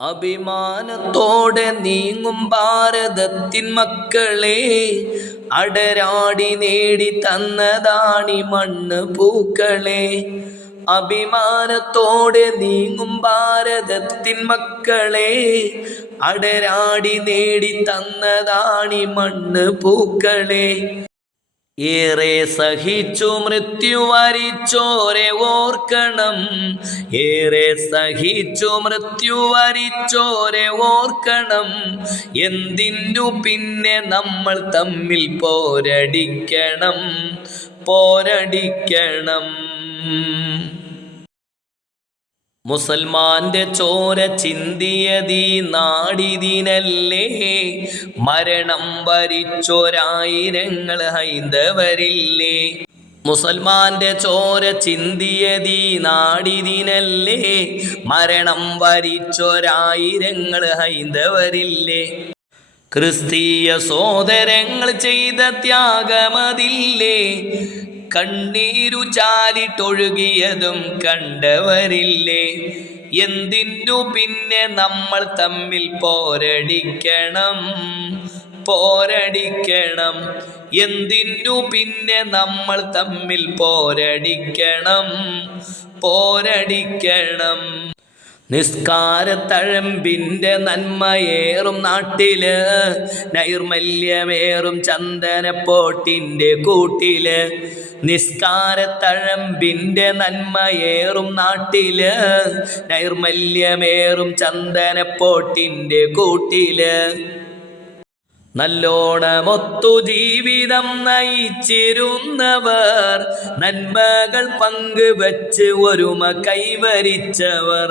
അഭിമാനത്തോടെ നീങ്ങും ഭാരതത്തിൻ മക്കളെ, അടരാടി നേടി തന്നതാണി മണ്ണ് പൂക്കളെ. അഭിമാനത്തോടെ നീങ്ങും ഭാരതത്തിൻ മക്കളെ, അടരാടി നേടി തന്നതാണി മണ്ണ് പൂക്കളെ. ഏറെ സഹിച്ചു മൃത്യു വരിച്ചോരെ ഓർക്കണം, ഏറെ സഹിച്ചു മൃത്യു വരിച്ചോരെ ഓർക്കണം. എന്തിനു പിന്നെ നമ്മൾ തമ്മിൽ പോരടിക്കണം, പോരടിക്കണം. മുസൽമാന്റെ ചോര ചിന്തിയതീ നാടിതിനല്ലേ, മരണം വരിച്ചൊരായിരങ്ങൾ ഹൈന്ദവരില്ലേ. മുസൽമാന്റെ ചോര ചിന്തിയതീ നാടിതിനല്ലേ, മരണം വരിച്ചൊരായിരങ്ങൾ ഹൈന്ദവരില്ലേ. ക്രിസ്തീയ സോദരങ്ങൾ ചെയ്ത ത്യാഗമതില്ലേ, കണ്ണീരു ചാലിട്ടൊഴുകിയതും കണ്ടവരില്ലേ. എന്തിനു പിന്നെ നമ്മൾ തമ്മിൽ പോരടിക്കണം, പോരടിക്കണം. എന്തിനു പിന്നെ നമ്മൾ തമ്മിൽ പോരടിക്കണം, പോരടിക്കണം. നിസ്കാരത്തഴമ്പിൻ്റെ നന്മയേറും നാട്ടില്, നൈർമല്യമേറും ചന്ദനപ്പോട്ടിൻ്റെ കൂട്ടില്. നിസ്കാരത്തഴമ്പിൻ്റെ നന്മയേറും നാട്ടില്, നൈർമല്യമേറും ചന്ദനപ്പോട്ടിൻ്റെ കൂട്ടില്. നല്ലോണമൊത്തു ജീവിതം നയിച്ചിരുന്നവർ, നന്മകൾ പങ്കുവച്ച് ഒരുമ കൈവരിച്ചവർ.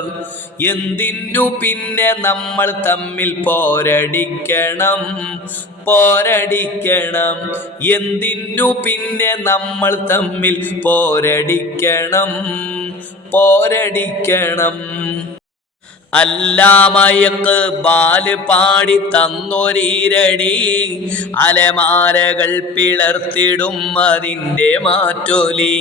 എന്തിനു പിന്നെ നമ്മൾ തമ്മിൽ പോരടിക്കണം, പോരടിക്കണം. എന്തിനു പിന്നെ നമ്മൾ തമ്മിൽ പോരടിക്കണം, പോരടിക്കണം. അല്ലാമയക്ക് ബാല് പാടി തന്നൊരീരടി, അലമാരകൾ പിളർത്തിടും അതിൻ്റെ മാറ്റൊലി.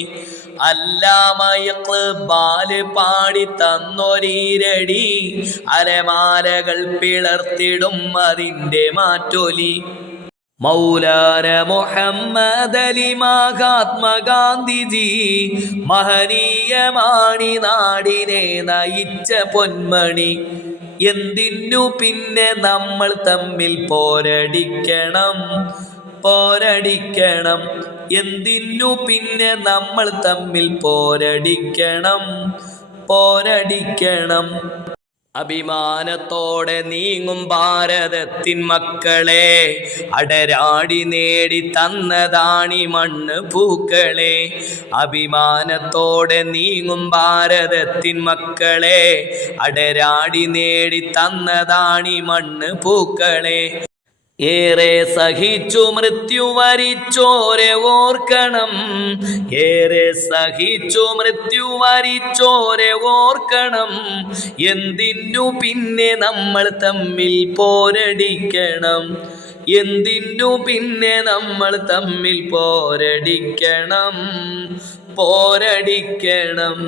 അല്ലാമയക്ക് ബാല് പാടി തന്നൊരീരടി, അലമാരകൾ പിളർത്തിടും അതിൻ്റെ മാറ്റൊലി. മൗലാന മുഹമ്മദ് അലി മഹാത്മാഗാന്ധിജി, മഹനീയമാണി നാടിനെ നയിച്ച പൊന്മണി. എന്തിനു പിന്നെ നമ്മൾ തമ്മിൽ പോരടിക്കണം, പോരടിക്കണം. എന്തിനു പിന്നെ നമ്മൾ തമ്മിൽ പോരടിക്കണം, പോരടിക്കണം. അഭിമാനത്തോടെ നീങ്ങും ഭാരതത്തിൻ മക്കളെ, അടരാടി നേടി തന്നതാണി മണ്ണ് പൂക്കളെ. അഭിമാനത്തോടെ നീങ്ങും ഭാരതത്തിൻ മക്കളെ, അടരാടി നേടി തന്നതാണി മണ്ണ് പൂക്കളെ. ഏറെ സഹിച്ചു മൃത്യു വരിച്ചോരെ ഓർക്കണം, ഏറെ സഹിച്ചു മൃത്യു വരിച്ചോരെ ഓർക്കണം. എന്തിനു പിന്നെ നമ്മൾ തമ്മിൽ പോരടിക്കണം, എന്തിനു പിന്നെ നമ്മൾ തമ്മിൽ പോരടിക്കണം, പോരടിക്കണം.